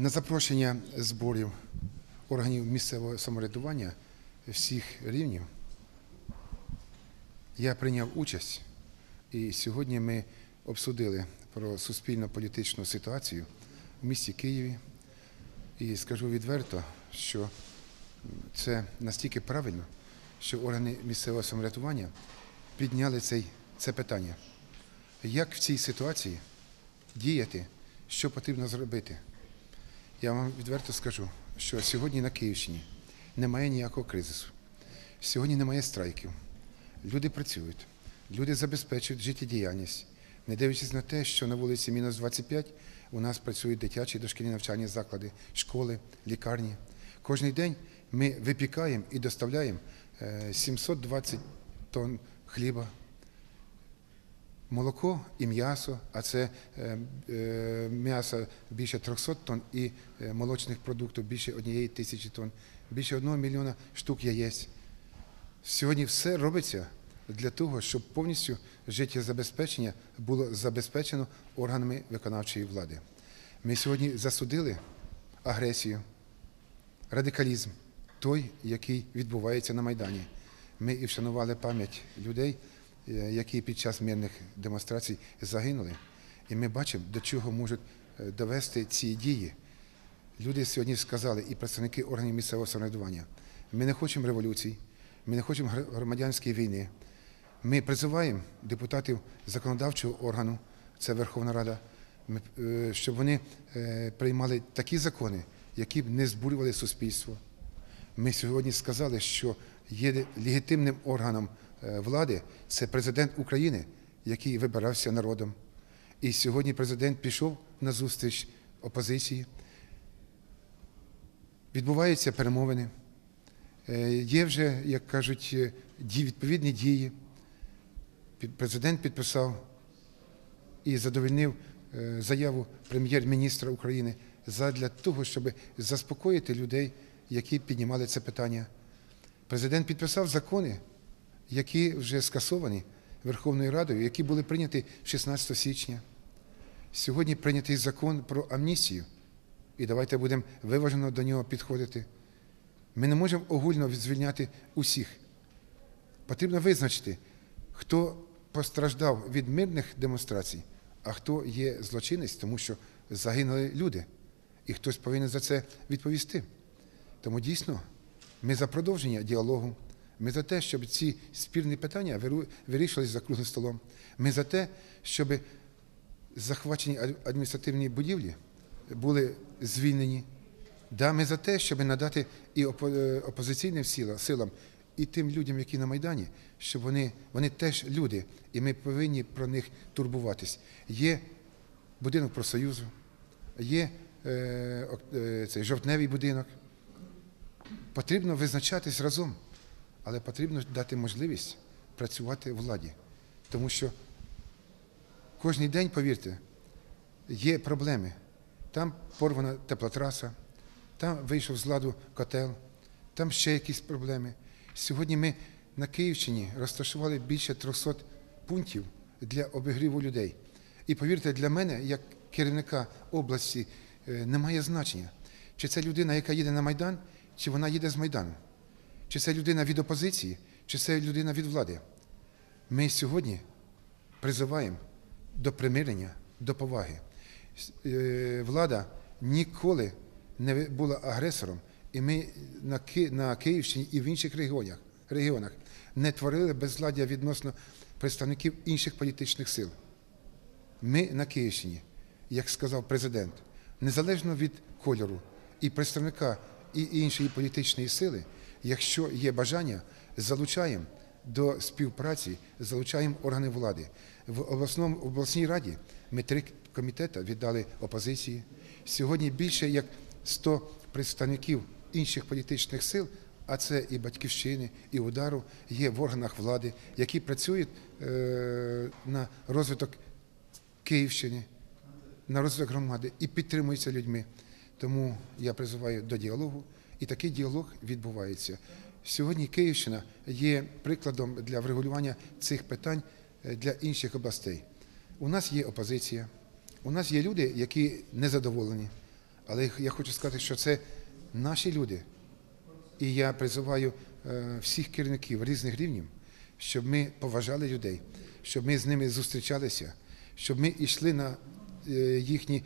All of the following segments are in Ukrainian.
На запрошення зборів органів місцевого самоврядування всіх рівнів я прийняв участь, і сьогодні ми обсудили про суспільно-політичну ситуацію в місті Києві. І скажу відверто, що це настільки правильно, що органи місцевого самоврядування підняли цей, це питання. Як в цій ситуації діяти, що потрібно зробити? Я вам відверто скажу, що сьогодні на Київщині немає ніякого кризису. Сьогодні немає страйків. Люди працюють, люди забезпечують життєдіяльність, не дивлячись на те, що на вулиці мінус 25 у нас працюють дитячі дошкільні навчальні заклади, школи, лікарні. Кожний день ми випікаємо і доставляємо е, 720 тонн хліба, молоко і м'ясо, а це е, е, м'ясо більше 300 тонн і е, молочних продуктів більше однієї тисячі тонн, більше одного мільйона штук яєць. Сьогодні все робиться для того, щоб повністю життєзабезпечення було забезпечено органами виконавчої влади. Ми сьогодні засудили агресію, радикалізм, той, який відбувається на Майдані. Ми і вшанували пам'ять людей, які під час мирних демонстрацій загинули. І ми бачимо, до чого можуть е, довести ці дії. Люди сьогодні сказали, і представники органів місцевого самоврядування, ми не хочемо революцій, ми не хочемо громадянської війни. Ми призиваємо депутатів законодавчого органу, це Верховна Рада, е, щоб вони е, приймали такі закони, які б не збурювали суспільство. Ми сьогодні сказали, що є легітимним органом е, влади це президент України, який вибирався народом. І сьогодні президент пішов на зустріч опозиції. Відбуваються перемовини. Е, Є вже, як кажуть, е, відповідні дії. Президент підписав і задовольнив е, заяву прем'єр-міністра України задля того, щоб заспокоїти людей, які піднімали це питання. Президент підписав закони, які вже скасовані Верховною Радою, які були прийняті 16 січня. Сьогодні прийнятий закон про амністію, і давайте будемо виважено до нього підходити. Ми не можемо огульно звільняти усіх. Потрібно визначити, хто постраждав від мирних демонстрацій, а хто є злочинець, тому що загинули люди, і хтось повинен за це відповісти. Тому дійсно ми за продовження діалогу, ми за те, щоб ці спірні питання вирішувалися за круглим столом. Ми за те, щоб захвачені ад- адміністративні будівлі були звільнені. Да, ми за те, щоб надати і е, опозиційним сила- силам, і тим людям, які на Майдані, щоб вони, вони теж люди, і ми повинні про них турбуватись. Є будинок профсоюзу, є е, е, цей жовтневий будинок. Потрібно визначатись разом, але потрібно дати можливість працювати владі. Тому що кожен день, повірте, є проблеми. Там порвана теплотраса, там вийшов з ладу котел, там ще якісь проблеми. Сьогодні ми на Київщині розташували більше 300 пунктів для обігріву людей. І повірте, для мене, як керівника області, е, немає значення, чи це людина, яка їде на Майдан, чи вона їде з Майдану, чи це людина від опозиції, чи це людина від влади. Ми сьогодні призиваємо до примирення, до поваги. Е, Влада ніколи не була агресором, і ми на, Ки- на Київщині і в інших регіонах, регіонах не творили безладдя відносно представників інших політичних сил. Ми на Київщині, як сказав президент, незалежно від кольору і представника і іншої політичної сили, якщо є бажання, залучаємо до співпраці, залучаємо органи влади. В обласному обласній раді ми три комітети віддали опозиції. Сьогодні більше як 100 представників інших політичних сил, а це і батьківщини, і удару, є в органах влади, які працюють е, на розвиток Київщини, на розвиток громади і підтримуються людьми. Тому я призиваю до діалогу, і такий діалог відбувається. Сьогодні Київщина є прикладом для врегулювання цих питань е, для інших областей. У нас є опозиція, у нас є люди, які незадоволені, Але я хочу сказати, що це наші люди. І я призиваю е, всіх керівників різних рівнів, щоб ми поважали людей, щоб ми з ними зустрічалися, щоб ми йшли на е, їхні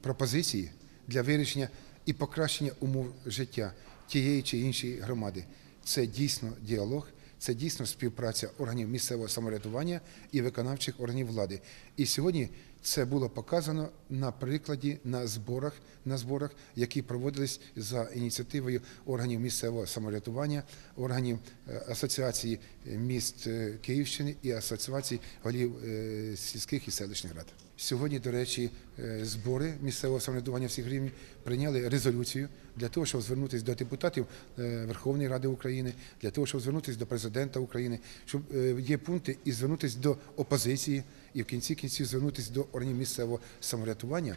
пропозиції для вирішення і покращення умов життя тієї чи іншої громади. Це дійсно діалог, це дійсно співпраця органів місцевого самоврядування і виконавчих органів влади. І сьогодні це було показано на прикладі на зборах, на зборах, які проводились за ініціативою органів місцевого самоврядування, органів е, асоціації міст е, Київщини і асоціації голів е, сільських і селищних рад. Сьогодні, до речі, е, збори місцевого самоврядування всіх рівнів прийняли резолюцію для того, щоб звернутися до депутатів е, Верховної Ради України, для того, щоб звернутися до президента України, щоб е, є пункти і звернутися до опозиції, і в кінці кінців звернутися до органів місцевого самоврядування,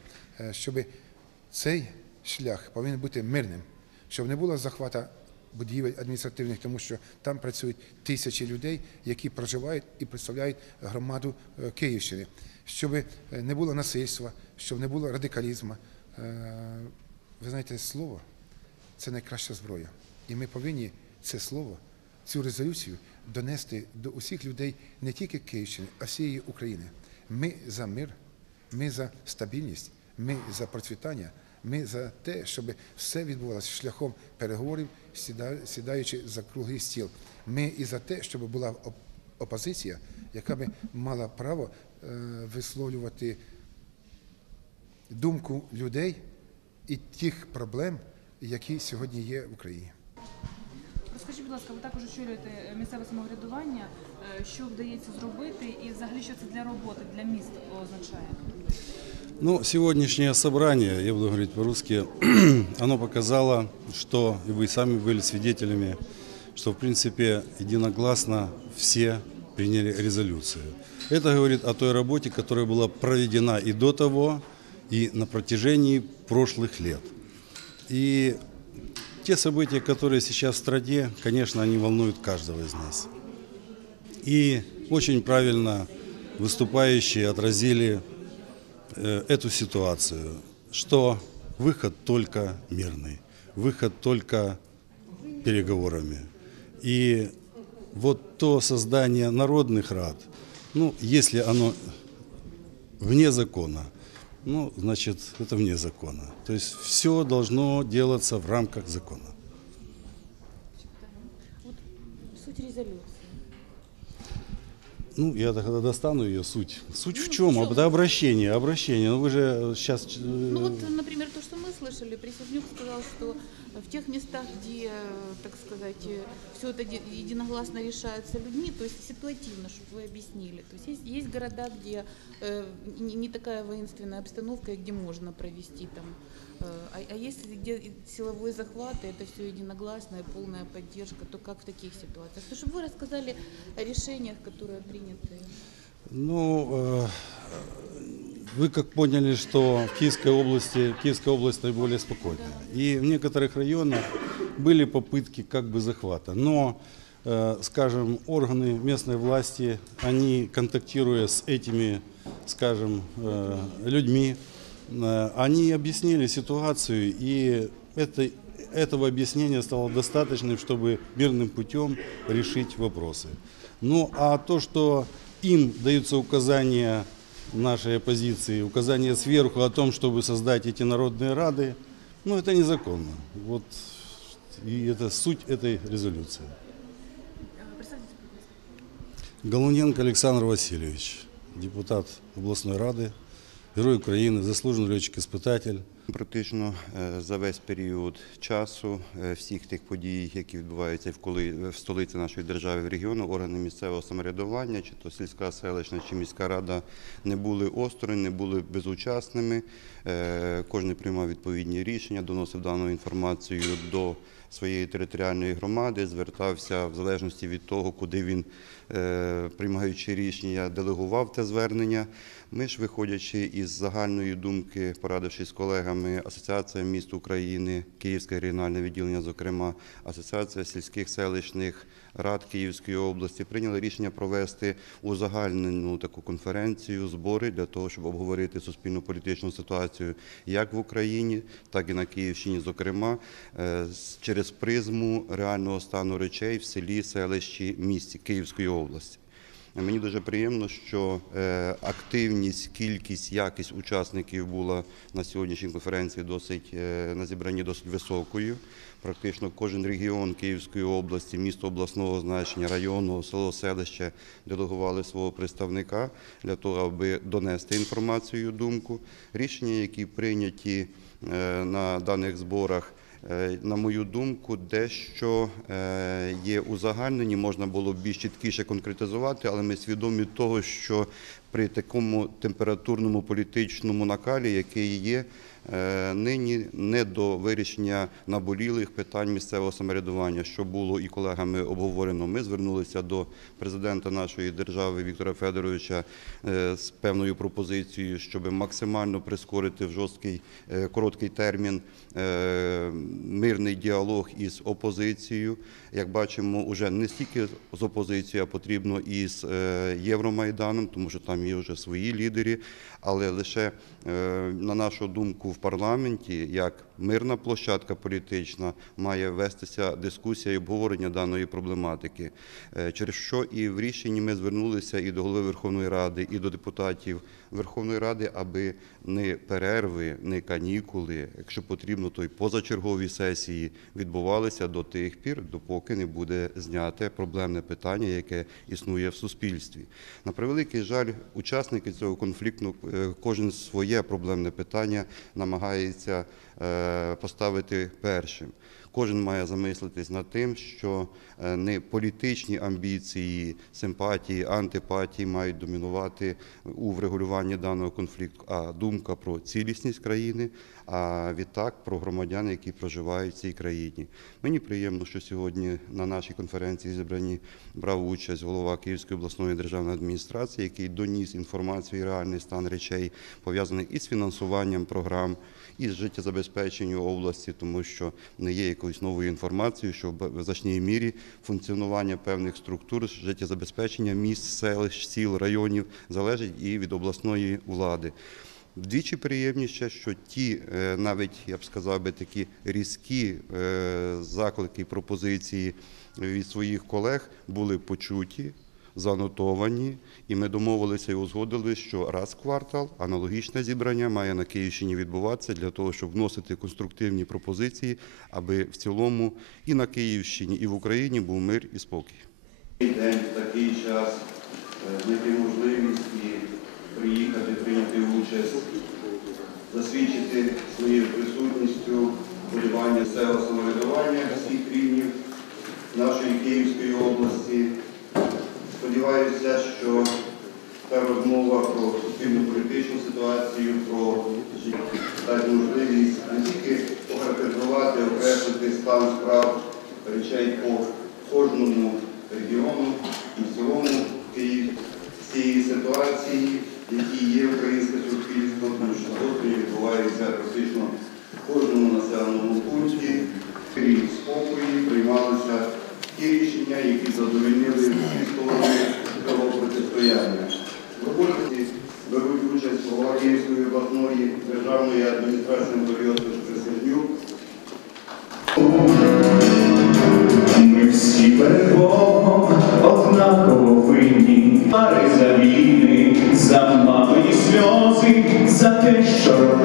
щоб цей шлях повинен бути мирним, щоб не було захвата будівель адміністративних, тому що там працюють тисячі людей, які проживають і представляють громаду Київщини, щоб е, не було насильства, щоб не було радикалізму. Е, Ви знаєте, слово це найкраща зброя. І ми повинні це слово, цю резолюцію донести до усіх людей не тільки Київщини, а всієї України. Ми за мир, ми за стабільність, ми за процвітання, ми за те, щоб все відбувалося шляхом переговорів, сідаючи за круглий стіл. Ми і за те, щоб була опозиція, яка би мала право висловлювати думку людей і тих проблем, які сьогодні є в Україні. Розкажіть, будь ласка, ви також очолюєте е, місцеве самоврядування. Е, Що вдається зробити і взагалі що це для роботи, для міст означає? Ну, сегодняшнее собрание, я буду говорить по-русски, оно показало, что, и вы сами были свидетелями, что, в принципе, единогласно все приняли резолюцию. Это говорит о той работе, которая была проведена и до того, и на протяжении прошлых лет. И те события, которые сейчас в стране, конечно, они волнуют каждого из нас. И очень правильно выступающие отразили э, эту ситуацию, что выход только мирный, выход только переговорами. И вот то создание народных рад, ну, если оно вне закона, ну, значит, это вне закона. То есть все должно делаться в рамках закона. Суть резолюции. Ну, я тогда достану ее суть. Суть в Ну, чем? в чём? Да, обращение, обращение. Ну, вы же сейчас... Ну вот, например, то, что мы слышали, Присяжнюк сказал, что в тех местах, где, э, так сказать, все это единогласно решается людьми, то есть ситуативно, чтобы вы объяснили. То есть есть, есть города, где э, не, не такая воинственная обстановка, где можно провести там. э, а, а если где силовой захват, и это все единогласно и полная поддержка, то как в таких ситуациях? То чтобы вы рассказали о решениях, которые приняты. Ну, э, вы как поняли, что в Киевской области, Киевская область наиболее спокойная. И в некоторых районах были попытки как бы захвата. Но, э, скажем, органы местной власти, они контактируя с этими, скажем, э, людьми, э, они объяснили ситуацию, и это, этого объяснения стало достаточным, чтобы мирным путем решить вопросы. Ну, а то, что им даются указания нашей оппозиции, указания сверху о том, чтобы создать эти народные рады, ну, это незаконно. Вот, и это суть этой резолюции. Е, Представтеся, будь ласка. Галуненко Александр Васильевич, депутат областной рады, Герой України, заслужений льотчик-испытатель. Практично е, за весь період часу е, всіх тих подій, які відбуваються в столиці нашої держави в регіону, органи місцевого самоврядування, чи то сільська селищна, чи міська рада не були осторонь, не були безучасними. Е, Кожен приймав відповідні рішення, доносив дану інформацію до своєї територіальної громади, звертався в залежності від того, куди він, приймаючи рішення, делегував те звернення. Ми ж, виходячи із загальної думки, порадившись з колегами Асоціація міст України, Київське регіональне відділення, зокрема Асоціація сільських селищних рад Київської області, прийняли рішення провести узагальнену таку конференцію, збори для того, щоб обговорити суспільну політичну ситуацію як в Україні, так і на Київщині, зокрема, е, через призму реального стану речей в селі, селищі, місті Київської області. Мені дуже приємно, що е, активність, кількість, якість учасників була на сьогоднішній конференції досить е, на зібранні досить високою. Практично кожен регіон Київської області, місто обласного значення, районного, село, селище делегували свого представника для того, аби донести інформацію, думку. Рішення, які прийняті е, на даних зборах, На мою думку, дещо е, є узагальнені, можна було б більш чіткіше конкретизувати, але ми свідомі того, що при такому температурному політичному накалі, який є, е, нині не до вирішення наболілих питань місцевого самоврядування, що було і колегами обговорено. Ми звернулися до президента нашої держави Віктора Федоровича е, з певною пропозицією, щоб максимально прискорити в жорсткий е, короткий термін мирний діалог із опозицією. Як бачимо, уже не стільки з опозицією, а потрібно і з е, Євромайданом, тому що там є вже свої лідери. Але лише, е, на нашу думку, в парламенті, як мирна площадка політична, має вестися дискусія і обговорення даної проблематики. Е, Через що і в рішенні ми звернулися і до голови Верховної Ради, і до депутатів Верховної Ради, аби не перерви, не канікули, якщо потрібно, то й позачергові сесії відбувалися до тих пір, допоки не буде зняте проблемне питання, яке існує в суспільстві. На превеликий жаль, учасники цього конфлікту, е, кожен своє проблемне питання намагається е, поставити першим. Кожен має замислитись над тим, що е, не політичні амбіції, симпатії, антипатії мають домінувати у врегулюванні даного конфлікту, а думка про цілісність країни, а відтак про громадян, які проживають в цій країні. Мені приємно, що сьогодні на нашій конференції зібрані брав участь голова Київської обласної державної адміністрації, який доніс інформацію і реальний стан речей, пов'язаний із фінансуванням програм і з життєзабезпеченням області, тому що не є якоюсь новою інформацією, що в значній мірі функціонування певних структур життєзабезпечення міст, селищ, сіл, районів залежить і від обласної влади. Вдвічі приємніше, що ті, е, навіть я б сказав би, такі різкі е, заклики пропозиції від своїх колег були почуті, занотовані, і ми домовилися і узгодили, що раз квартал аналогічне зібрання має на Київщині відбуватися для того, щоб вносити конструктивні пропозиції, аби в цілому і на Київщині, і в Україні був мир і спокій. День такий час знайти можливість і приїхати, прийняти участь, засвідчити своєю присутністю будування місцевого самоврядування всіх рівнів нашої Київської області. Сподіваюся, що та розмова про суспільну політичну ситуацію, про життя дасть можливість не тільки охарактеризувати, окреслити стан справ речей по кожному регіону і в цілому Київ з цієї ситуації, в якій є українське суспільство, тому що злочини відбуваються практично в кожному населеному пункті. Крім спокою приймалися ті рішення, які задовольнили всі сторони цього протистояння. В роботі беруть участь голова Київської обласної державної адміністрації Анатолій Йосифович Присяжнюк, Ми всі перед Богом однаково винні, пари за війни, за мамині сльози, за те, що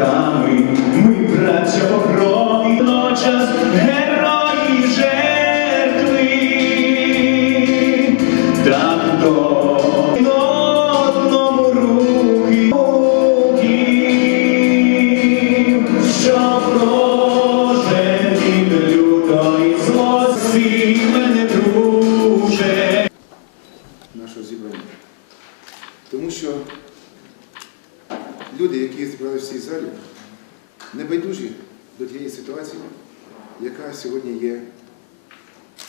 яка сьогодні є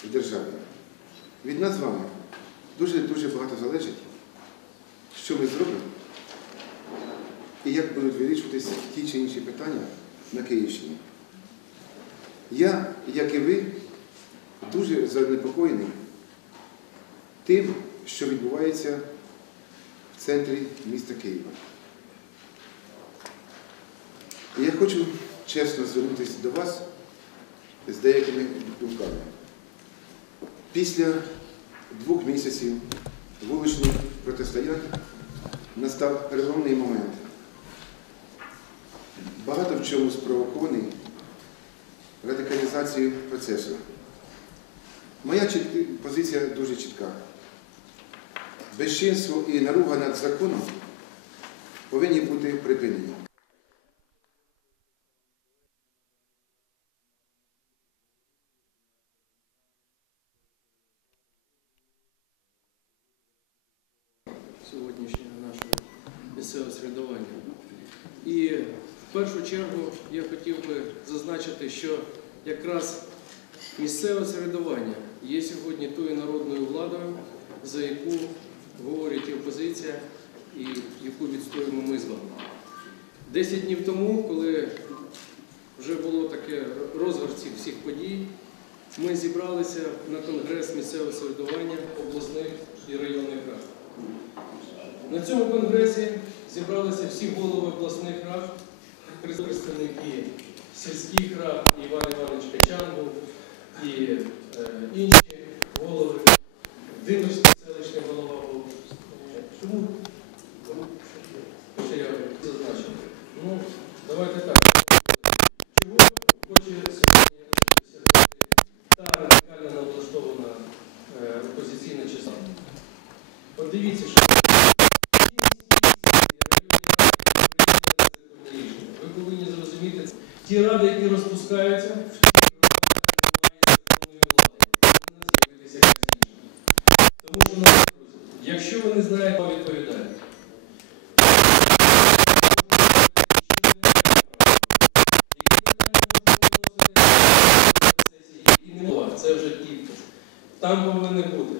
в державі. Від нас з вами дуже-дуже багато залежить, що ми зробимо і як будуть вирішуватися ті чи інші питання на Київщині. Я, як і ви, дуже занепокоєний тим, що відбувається в центрі міста Києва. Я хочу чесно звернутися до вас з деякими думками. Після двох місяців вуличних протистоянь настав переломний момент. Багато в чому спровокований радикалізацією процесу. Моя позиція дуже чітка. Безчинство і наруга над законом повинні бути припинені. Місцеве середування. І в першу чергу я хотів би зазначити, що якраз місцеве середування є сьогодні тою народною владою, за яку говорить і опозиція, і яку відстоюємо ми з вами. Десять днів тому, коли вже було таке розгорт цих всіх подій, ми зібралися на конгрес місцевого самоврядування обласних і районних рад. На цьому конгресі зібралися всі голови обласних рад, представники сільських рад, Іван Іванович Качан і е, інші голови, Димирський селищний голова був. Чому? Кучерявий зазначив. Ну, давайте так. Чого хоче сьогодні досягти та радикально налаштована е, опозиційна частина? Подивіться, що ви повинні зрозуміти, ті ради, які розпускаються, в тих радах немає законної влади. Повинна з'явитися якась інша. Тому що, наші друзі, якщо ви не знає, хто відповідає. Там повинна бути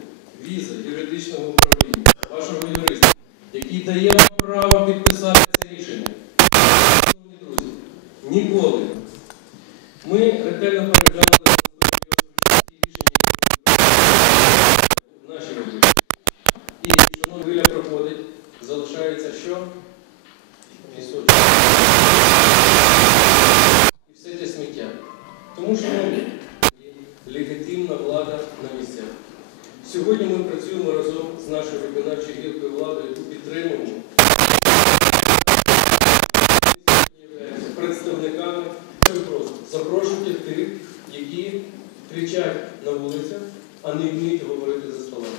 віза юридичного управління, вашого юриста, який дає вам право підписати це рішення. Шановні друзі, ніколи. Ми ретельно переглянули ті рішення, які наші робили. І шановні хвиля проходить, залишається що? Пісочок. І все це сміття. Тому, шановні, легітимна влада на місцях. Сьогодні ми працюємо разом з нашою виконавчою гілкою влади, яку підтримуємо представниками Це просто запрошуйте тих, які кричать на вулицях, а не вміють говорити за столами.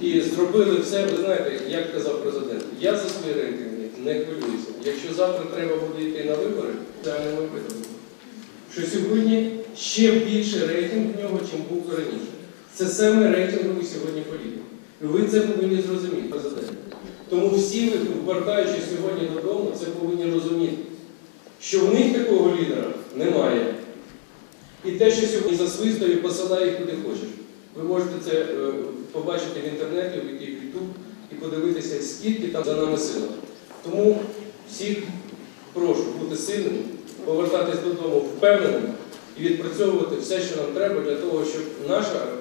І зробили все, ви знаєте, як казав президент, я за свої рейтинги не хвилююся. Якщо завтра треба буде йти на вибори, реальними опитуваннями, що сьогодні ще більше рейтинг в нього, чим був раніше. Це саме рейтинговий сьогодні політик. Ви це повинні зрозуміти, президент. Тому всі ви, повертаючись сьогодні додому, це повинні розуміти, що в них такого лідера немає. І те, що сьогодні засвистує, посилає їх куди хочеш. Ви можете це е, побачити в інтернеті, в YouTube і подивитися, скільки там за нами сила. Тому всіх прошу бути сильними, повертатись додому впевненими і відпрацьовувати все, що нам треба для того, щоб наша е,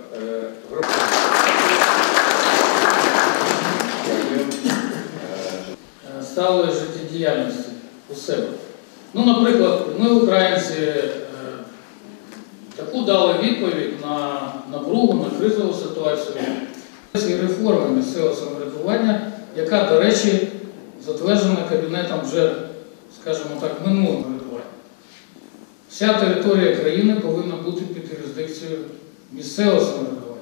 сталої життєдіяльності у себе. Ну, наприклад, ми, українці, е, таку дали відповідь на напругу, на кризову ситуацію. Ці реформи місцевого самоврядування, яка, до речі, затверджена кабінетом вже, скажімо так, минулого самоврядування. Вся територія країни повинна бути під юрисдикцією місцевого самоврядування.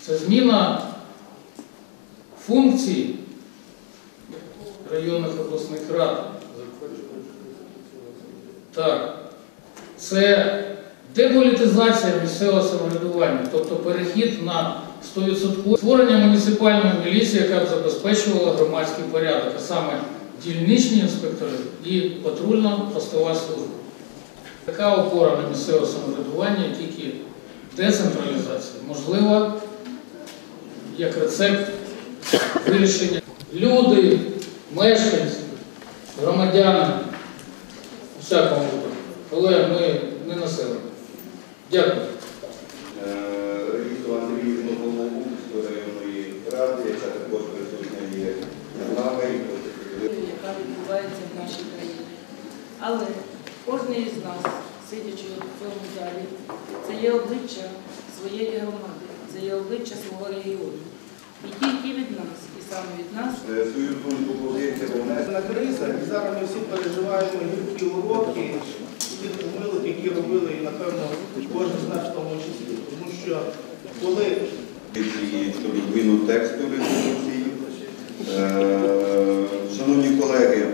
Це зміна функцій районних обласних рад. Так. Це деполітизація місцевого самоврядування, тобто перехід на 100% створення муніципальної міліції, яка б забезпечувала громадський порядок, а саме дільничні інспектори і патрульна постова служба. Така опора на місцеве самоврядування, тільки децентралізація можлива як рецепт вирішення. Люди, мешканці, громадяни у всякому випадку, але ми не населення. Дякую. Ревізор Андрій голову районної ради, яка також присутня є нами. яка відбувається в нашій країні. Але кожен із нас, сидячи в цьому залі, це є обличчя своєї громади, це є обличчя свого регіону. І тільки від нас, і саме від нас Е, Свою думку на криза, і зараз ми всі переживаємо гіркі уроки, тих помилок, які робили, і напевно кожен з нас в тому числі. Тому що коли зміну тексту резолюції. Е, Шановні колеги,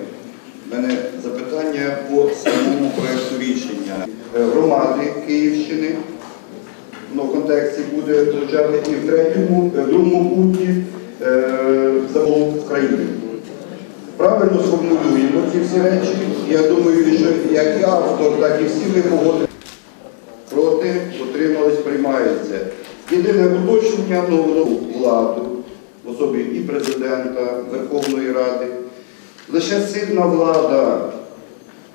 мене запитання по самому проекту рішення. Е, Громади Київщини, ну, в контексті буде звучати і в третьому, е, в другому пункті е, загалом країни. Правильно сформулюємо ці всі речі. Я думаю, що як і автор, так і всі ми погодимо. Проти, утримались, приймається. Єдине уточнення нову владу в особі і президента, Верховної Ради. Лише сильна влада,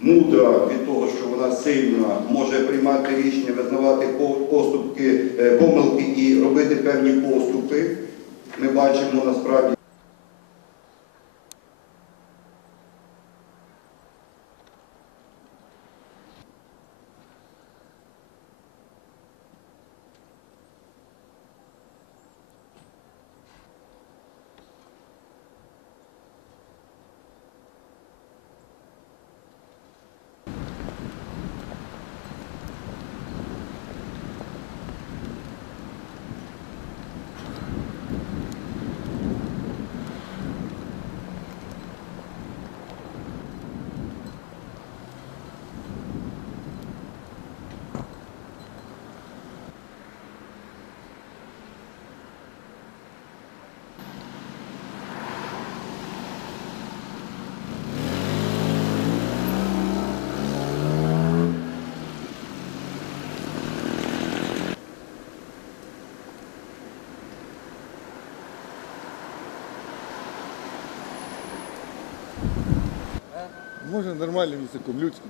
мудра від того, що вона сильна, може приймати рішення, визнавати поступки, е, помилки і робити певні поступи. Ми бачимо насправді. Можно нормальным языком, людским.